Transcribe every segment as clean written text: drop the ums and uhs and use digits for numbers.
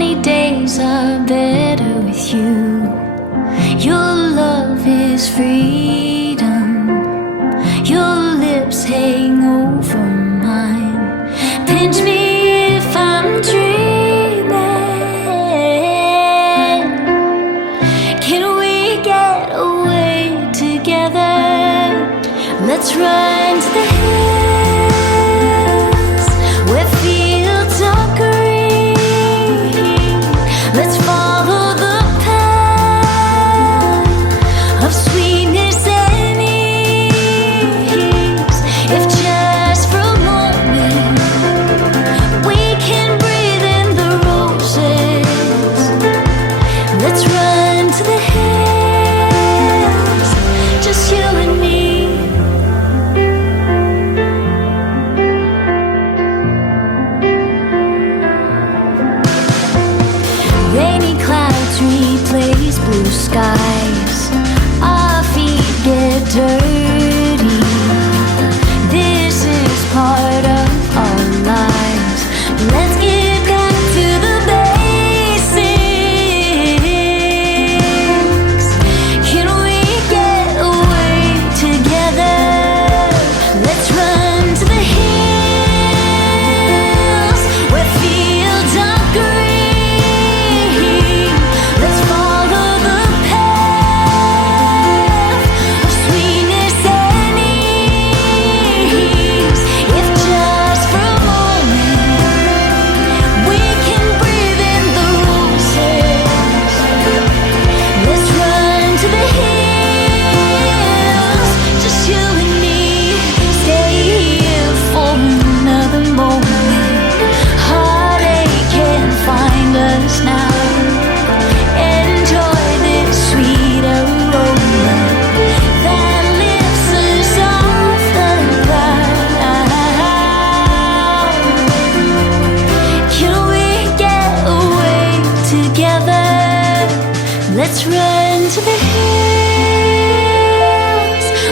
Sunny days are better with you. Your love is freedom. Your lips hang over mine. Pinch me if I'm dreaming. Can we get away together? Let's run to the hills where fields are green. Let's follow the path of sweetness and ease. If just for a moment we can breathe in the roses. Let's run to the hills, just you and me. Rainy clouds replace blue skies. Our feet get dirty. This is part of our lives. Let's get back to the basics. Can we get away together? Let's run to the hills where fields are green. Let's follow the path of sweetness and ease. If just for a moment we can breathe in the roses. Let's run to the hills, just you and me. Stay here for another moment. Heartache can't find us now. Enjoy this sweet aroma that lifts us off the ground. Can we get away together? Let's run to the hills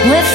where